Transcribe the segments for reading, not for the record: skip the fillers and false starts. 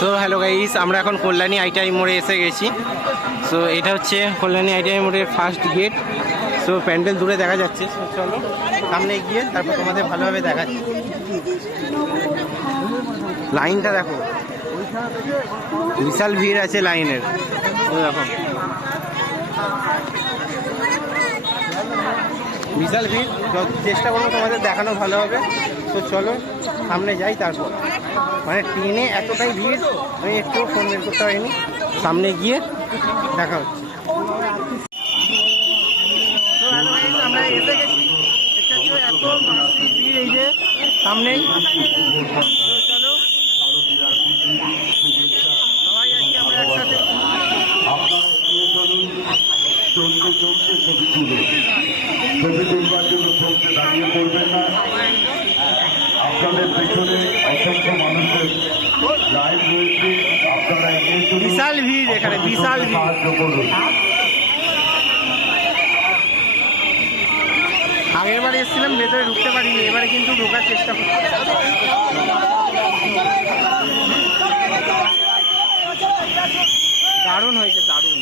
So hello guys, আমরা এখন Kalyani ITI মোড়ে এসে গেছি। সো এটা হচ্ছে কল্যাণী আইটিআই মোড়ের ফার্স্ট গেট। সো প্যান্ডেল দূরে দেখা যাচ্ছে। সো চলো সামনে গিয়ে তারপর তোমাদের ভালোভাবে দেখাচ্ছি। লাইনটা দেখো, বিশাল ভিড় আছে লাইনের। দেখো বিশাল ভিড়, চেষ্টা করবো তোমাদের দেখানো ভালো হবে। তো চলো সামনে যাই, তারপর মানে ট্রেনে এতটাই ভিড় আমি একটু ফোন বের করতে পারিনি। সামনে গিয়ে দেখা হচ্ছে। আমরা এসে গেছি, এত ভিড় এই যে সামনেই। চলো সবাই আছি আমরা একসাথে। আপনাদের পেছনে অসংখ্য মানুষের লাইভ রয়েছে, আপনারা বিশাল ভিড় এখানে, বিশাল ভিড়। আগের বারে এসেছিলাম, ভেতরে ঢুকতে পারিনি, এবারে কিন্তু ঢোকার চেষ্টা করছি। দারুণ হয়েছে, দারুণ।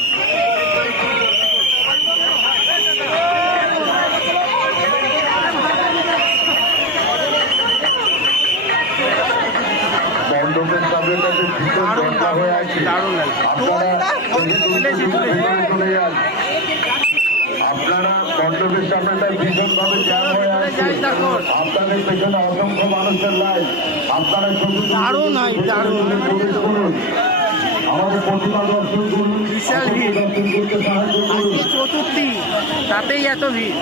আপনারা মণ্ডপের সামনেটা ভীষণভাবে জ্যাম হয়ে আছে, আপনাদের পেছনে অসংখ্য মানুষের লাইন, আপনারা দারুণ হয়, দারুণ। আমাদের প্রতিমা দর্শন করুন, বিশাল ভিড়। আজকে চতুর্থী, তাতেই এত ভিড়।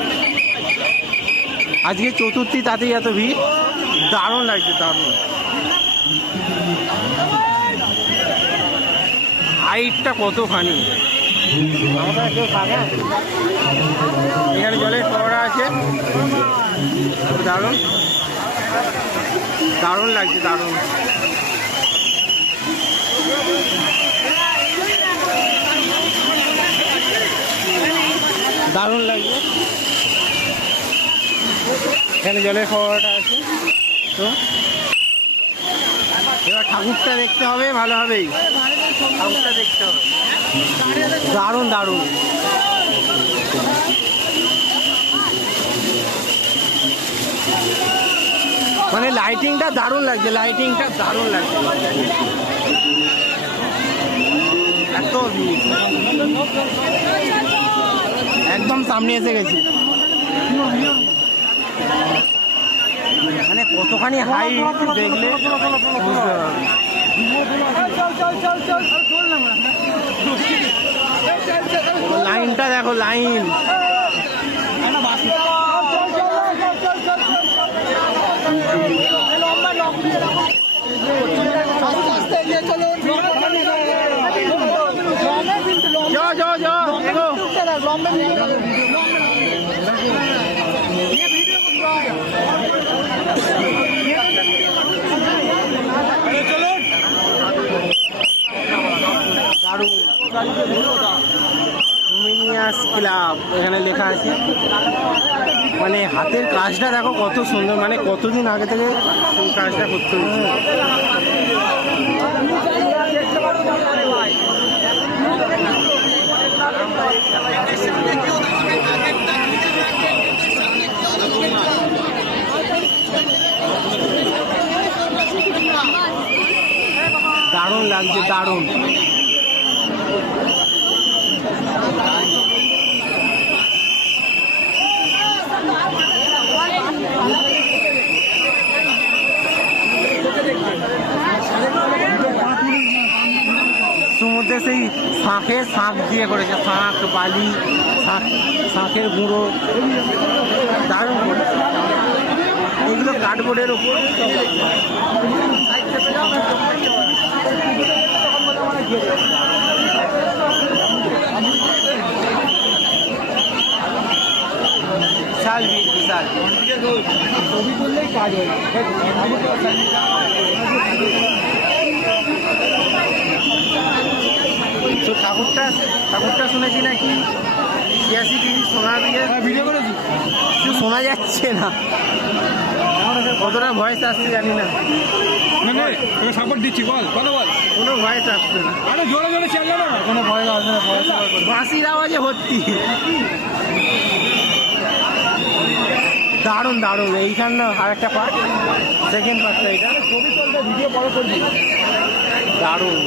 আজকে চতুর্থী, তাতেই এত ভিড়। দারুণ লাগছে, দারুণ। হাইটটা কতখানি, এখানে জলের ফোয়ারা আছে। দারুণ দারুণ লাগছে, দারুণ। দারুণ লাগছে। এখানে জলের ফোয়ারাটা আছে। তো এবার ঠাকুরটা দেখতে হবে ভালোভাবেই, ঠাকুরটা দেখতে হবে। দারুণ দারুণ। মানে লাইটিংটা দারুণ লাগছে, লাইটিংটা দারুণ লাগছে। এত ভিড়, একদম সামনে এসে গেছি। মানে কতখানি হাই দেখলে বুঝতে পারবে। লাইনটা দেখো, লাইন। ক্লাব এখানে লেখা আছে। মানে হাতের কাজটা দেখো কত সুন্দর, মানে কতদিন আগে থেকে এই কাজটা করতে হয়েছে। দারুণ লাগছে, দারুণ। সমুদ্রে সেই শাঁখ দিয়ে করেছে, শাঁখ, বালি, শাঁখের গুঁড়ো। দারুণ করেছে। এগুলো কার্ডবোর্ডের ওপর। বিশাল ভিড়, বিশাল। ছবি করলেই কাজ হয়। তো ঠাকুরটা শুনেছি নাকি 86 কেজি সোনা দিয়ে ভিডিও করেছি, কিছু শোনা যাচ্ছে না। কতটা ভয়েস আসছে জানি না। তোকে সাপোর্ট দিচ্ছি, বল কথা বল। কোনো ভয়েস আসছে না, আরে জোরে জোরে চেল্লা না, কোনো ভয় আসবে না, ভয় বাঁশির আওয়াজে ভর্তি। দারুণ দারুণ, এইখান না আর একটা পার্ট, সেকেন্ড পার্টটা এটা। ছবি চলবে, ভিডিও বড় করবি। দারুণ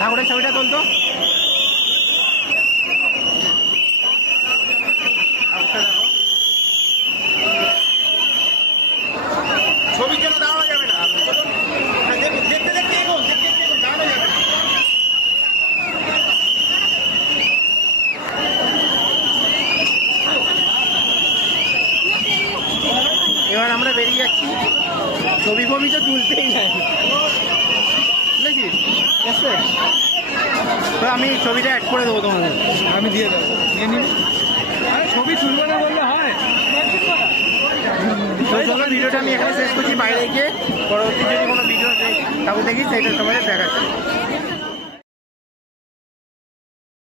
ঠাকুরের ছবিটা তুলতো। ছবির জন্য দাঁড়ানো যাবে না, দেখতে দেখতে এগোন, দেখতে দেখতে এগোন, দাঁড়ানো যাবে না। এবার আমরা বেরিয়ে যাচ্ছি, ছবি ফবি তো তুলতেই নাই, বুঝেছিস? এসছে? তো আমি ছবিটা অ্যাড করে দেবো তোমাদের, আমি দিয়ে দেবো, নিয়ে নিন। আরে ছবি তুলবে না বললে হয়? তো চলো ভিডিওটা আমি এখানে শেষ করছি, বাইরে গিয়ে পরবর্তী যদি কোনো ভিডিও ঠাকুর দেখি সেটা তোমাদের দেখাচ্ছি।